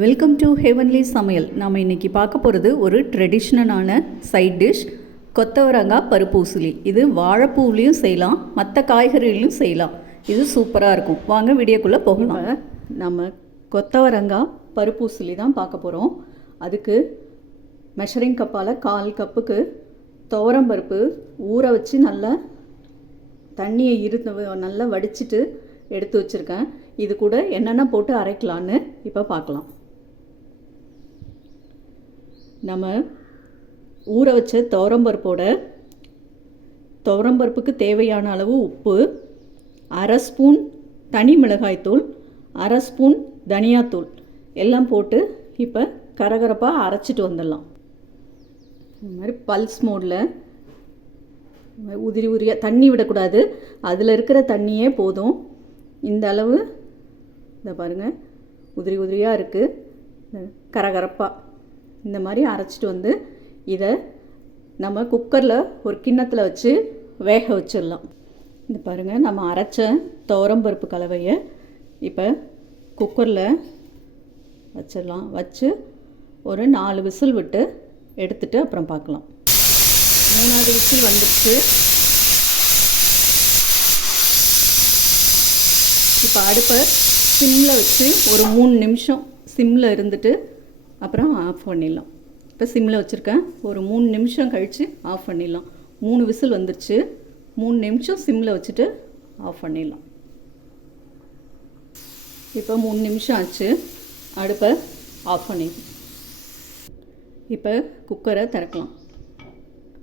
Welcome to heavenly சமையல். நாம் இன்றைக்கி பார்க்க போகிறது ஒரு ட்ரெடிஷ்னலான சைட் டிஷ், கொத்தவரங்காய் பருப்பு உசிலி. இது வாழைப்பூவிலையும் செய்யலாம், மற்ற காய்கறிகளையும் செய்யலாம். இது சூப்பராக இருக்கும். வாங்க வீடியோக்குள்ளே போகலாம். நம்ம கொத்தவரங்காய் பருப்பு உசிலி தான் பார்க்க போகிறோம். அதுக்கு மெஷரிங் கப்பால் 1/4 கப்புக்கு துவரம் பருப்பு ஊற வச்சு நல்லா தண்ணியை நல்லா வடிச்சிட்டு எடுத்து வச்சுருக்கேன். இது கூட என்னென்ன போட்டு அரைக்கலான்னு இப்போ பார்க்கலாம். நம்ம ஊற வச்ச துவரம்பருப்புக்கு தேவையான அளவு உப்பு, 1/2 ஸ்பூன் தனி மிளகாய்த்தூள், 1/2 ஸ்பூன் தனியாத்தூள் எல்லாம் போட்டு இப்போ கரகரப்பாக அரைச்சிட்டு வந்துடலாம். இந்த மாதிரி பல்ஸ் மோடில் உதிரியாக தண்ணி விடக்கூடாது, அதில் இருக்கிற தண்ணியே போதும். இந்த அளவு இந்த பாருங்கள், உதிரியாக இருக்குது. கரகரப்பாக இந்த மாதிரி அரைச்சிட்டு வந்து இதை நம்ம குக்கரில் ஒரு கிண்ணத்தில் வச்சு வேக வச்சிடலாம். இந்த பாருங்கள், நம்ம அரைச்ச துவரம்பருப்பு கலவையை இப்போ குக்கரில் வச்சிடலாம். வச்சு ஒரு 4 விசில் விட்டு எடுத்துகிட்டு அப்புறம் பார்க்கலாம். 3வது விசில் வந்துடுச்சு. இப்போ அடுப்பை சிம்மில் வச்சு ஒரு 3 நிமிஷம் சிம்மில் இருந்துட்டு அப்புறம் ஆஃப் பண்ணிடலாம். இப்போ சிம்மில் வச்சுருக்கேன். ஒரு 3 நிமிஷம் கழித்து ஆஃப் பண்ணிடலாம். 3 விசில் வந்துடுச்சு. 3 நிமிஷம் சிம்மில் வச்சுட்டு ஆஃப் பண்ணிடலாம். இப்போ 3 நிமிஷம் ஆச்சு. அடுப்பை ஆஃப் பண்ணிடலாம். இப்போ குக்கரை திறக்கலாம்.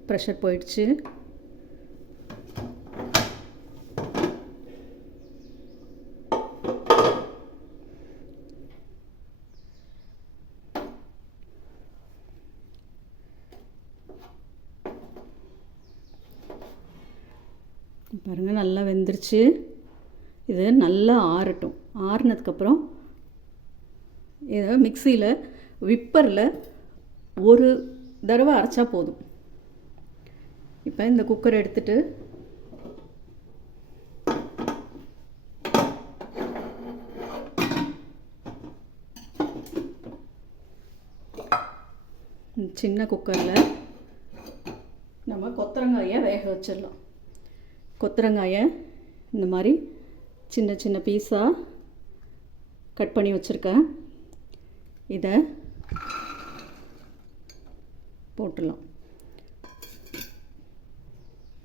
ப்ரெஷர் போயிடுச்சு. பாருங்கள், நல்லா வெந்துருச்சு. இது நல்லா ஆறட்டும். ஆறுனதுக்கப்புறம் இதை மிக்சியில் விப்பரில் ஒரு தடவை அரைச்சா போதும். இப்போ இந்த குக்கரை எடுத்துட்டு சின்ன குக்கரில் நம்ம கொத்தவரங்காயை வேக வச்சிடலாம். கொத்தவரங்காயை இந்த மாதிரி சின்ன சின்ன பீஸாக கட் பண்ணி வச்சுருக்கேன். இதை போட்டுடலாம்.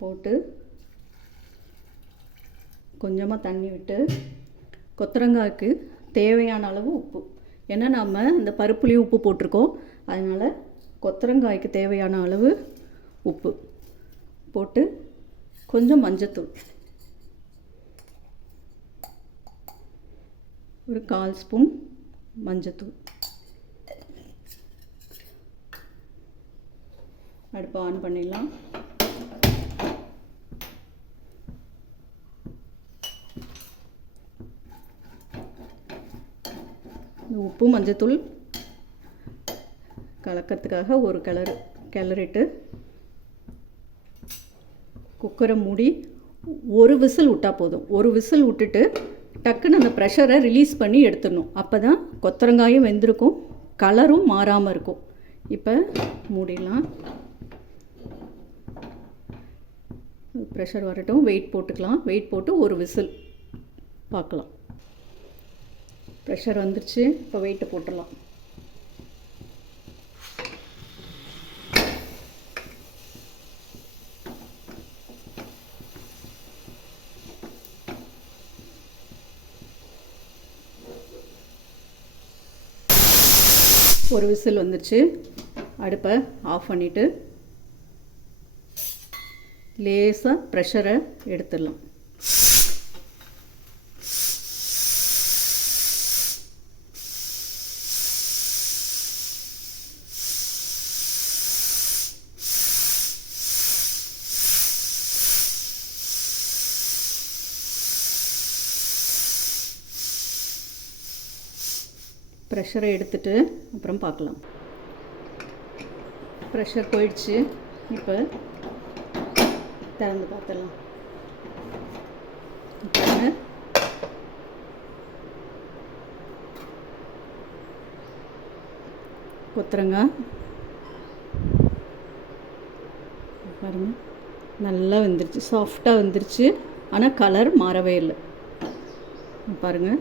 போட்டு கொஞ்சமாக தண்ணி விட்டு கொத்தவரங்காய்க்கு தேவையான அளவு உப்பு, ஏன்னா நம்ம இந்த பருப்புலேயும் உப்பு போட்டிருக்கோம், அதனால் கொத்தவரங்காய்க்கு தேவையான அளவு உப்பு போட்டு கொஞ்சம் மஞ்சத்தூள், ஒரு 1/4 ஸ்பூன் மஞ்சத்தூள். அடுப்பை ஆன் பண்ணிடலாம். உப்பு மஞ்சத்தூள் கலக்கிறதுக்காக ஒரு கிளறிட்டு குக்கரை மூடி ஒரு விசில் விட்டால் போதும். ஒரு விசில் விட்டுட்டு டக்குன்னு அந்த ப்ரெஷரை ரிலீஸ் பண்ணி எடுத்துடணும். அப்போ தான் கொத்தவரங்காயும் வெந்திருக்கும், கலரும் மாறாமல் இருக்கும். இப்போ மூடிடலாம். ப்ரெஷர் வரட்டும், வெயிட் போட்டுக்கலாம். வெயிட் போட்டு ஒரு விசில் பார்க்கலாம். ப்ரெஷர் வந்துருச்சு. இப்போ வெயிட்டை போட்டுடலாம். ஒரு விசில் வந்துருச்சு. அடுப்பை ஆஃப் பண்ணிவிட்டு லேசாக ப்ரெஷரை எடுத்துடலாம். ப்ரெஷரை எடுத்துட்டு அப்புறம் பார்க்கலாம். ப்ரெஷர் போயிடுச்சு. இப்போ திறந்து பார்த்துடலாம். கொத்தரங்காய் பாருங்கள், நல்லா வெந்துருச்சு, சாஃப்டாக வெந்துருச்சு. ஆனால் கலர் மாறவே இல்லை. பாருங்கள்,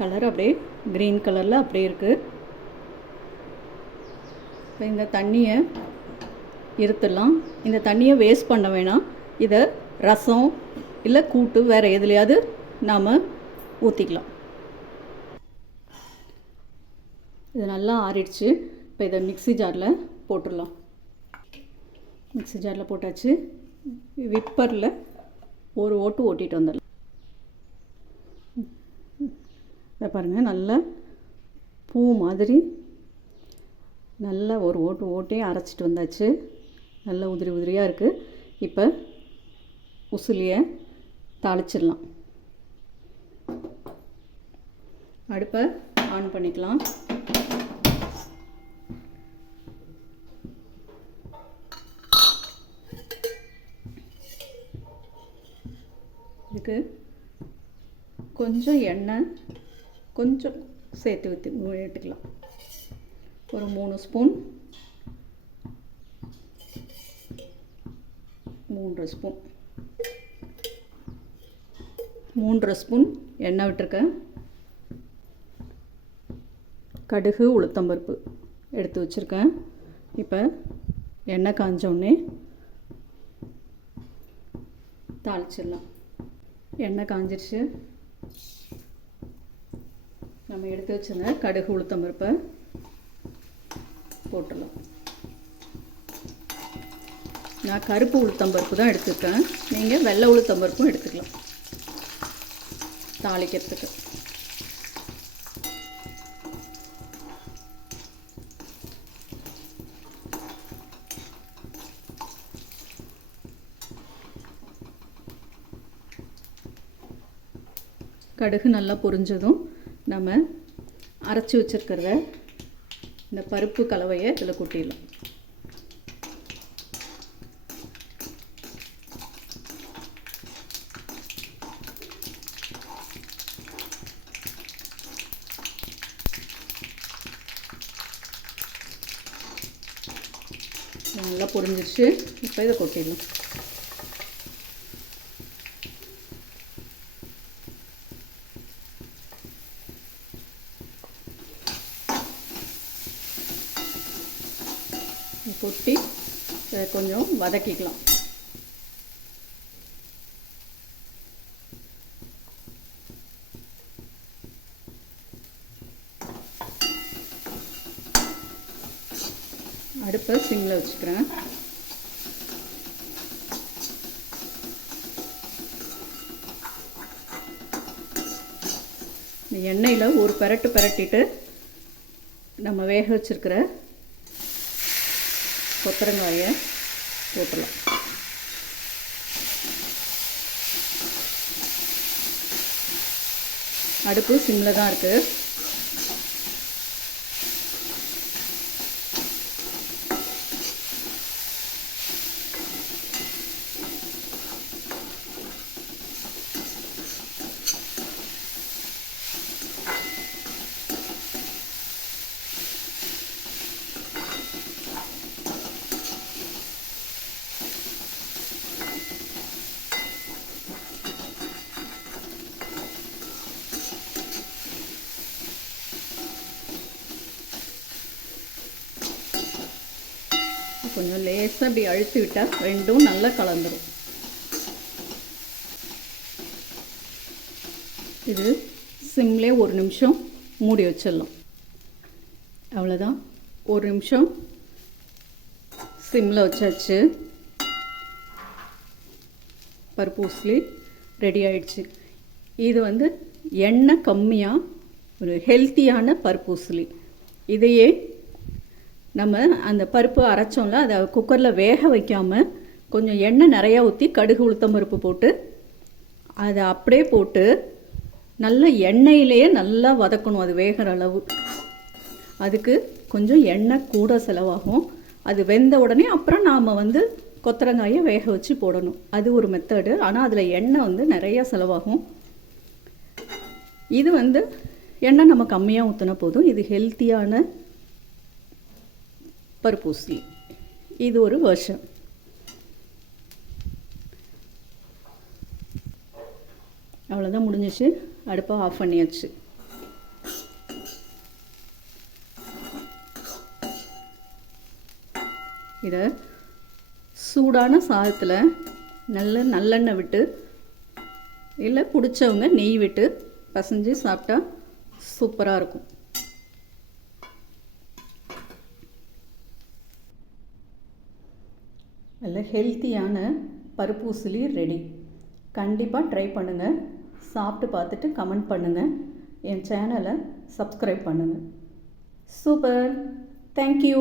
கலர் அப்படியே க்ரீன் கலரில் அப்படியே இருக்குது. இப்போ இந்த தண்ணியை இருத்துடலாம். இந்த தண்ணியை வேஸ்ட் பண்ண வேணாம். இதை ரசம் இல்லை கூட்டு வேறு எதுலையாவது நாம் ஊற்றிக்கலாம். இது நல்லா ஆறிடுச்சு. இப்போ இதை மிக்ஸி ஜாரில் போட்டுடலாம். மிக்ஸி ஜாரில் போட்டாச்சு. விப்பரில் ஒரு ஓட்டு ஓட்டிகிட்டு வந்துடலாம். இதை பாருங்கள், நல்லா பூ மாதிரி நல்லா ஒரு ஓட்டு ஓட்டி அரைச்சிட்டு வந்தாச்சு. நல்லா உதிரி உதிரியாக இருக்குது. இப்போ உசிலியை தாளிச்சிடலாம். அடுப்பை ஆன் பண்ணிக்கலாம். இதுக்கு கொஞ்சம் எண்ணெய் கொஞ்சம் சேர்த்து எடுத்துக்கலாம். ஒரு 3 ஸ்பூன் 3 ஸ்பூன் எண்ணெய் விட்டுருக்கேன். கடுகு உளுத்தம்பருப்பு எடுத்து வச்சுருக்கேன். இப்போ எண்ணெய் காஞ்சோடனே தாளிச்சிடலாம். எண்ணெய் காஞ்சிருச்சு. நம்ம எடுத்து வச்சிருந்த கடுகு உளுத்தம்பருப்பை போட்டுடலாம். நான் கருப்பு உளுத்தம்பருப்பு தான் எடுத்துருக்கேன். நீங்கள் வெள்ளை உளுத்தம்பருப்பும் எடுத்துக்கலாம் தாளிக்கிறதுக்கு. கடுகு நல்லா பொரிஞ்சதும் நம்ம அரைச்சி வச்சுருக்கிறத இந்த பருப்பு கலவையை இதில் கொட்டிடலாம். நல்லா பொரிஞ்சிருச்சு. இப்போ இதை கொட்டிடலாம். கொட்டி கொஞ்சம் வதக்கிக்கலாம். அடுப்பை சிம்மில் வச்சுக்கிறேன். எண்ணெயில் ஒரு பிரட்டிட்டு நம்ம வேக வச்சுருக்கிற கொத்தரங்காயை போட்டுடலாம். அடுப்பு சிம்மில் தான் இருக்குது. கொஞ்சம் லேசாக அப்படி அழுத்தி விட்டால் ரெண்டும் நல்லா கலந்துடும். இது சிம்லே 1 நிமிஷம் மூடி வச்சிடலாம். அவ்வளோதான், 1 நிமிஷம் சிம்மில் வச்சாச்சு. பருப்பு உசிலி ரெடி ஆயிடுச்சு. இது வந்து எண்ணெய் கம்மியாக ஒரு ஹெல்த்தியான பருப்பு உசிலி. இதையே நம்ம அந்த பருப்பு அரைச்சோம்ல, அதை குக்கரில் வேக வைக்காமல் கொஞ்சம் எண்ணெய் நிறையா ஊற்றி கடுகு உளுத்தம்பருப்பு போட்டு அதை அப்படியே போட்டு நல்லா எண்ணெயிலேயே நல்லா வதக்கணும். அது வேகிற அளவு. அதுக்கு கொஞ்சம் எண்ணெய் கூட செலவாகும். அது வெந்த உடனே அப்புறம் நாம் வந்து கொத்தரங்காயை வேக வச்சு போடணும். அது ஒரு மெத்தடு. ஆனால் அதில் எண்ணெய் வந்து நிறையா செலவாகும். இது வந்து எண்ணெய் நம்ம கம்மியாக ஊற்றினா போதும். இது ஹெல்த்தியான பருப்பூசலி. இது ஒரு வெர்ஷன். அவ்வளோதான், முடிஞ்சிச்சு. அடுப்பை ஆஃப் பண்ணியாச்சு. இதை சூடான சாதத்தில் நல்லெண்ணெய் விட்டு இல்லை பிடிச்சவங்க நெய் விட்டு பசைஞ்சு சாப்பிட்டா சூப்பராக இருக்கும். நல்ல ஹெல்த்தியான பருப்பூசலி ரெடி. கண்டிப்பாக ட்ரை பண்ணுங்கள். சாப்பிட்டு பார்த்துட்டு கமெண்ட் பண்ணுங்கள். என் சேனலை சப்ஸ்கிரைப் பண்ணுங்கள். சூப்பர். தேங்க்யூ.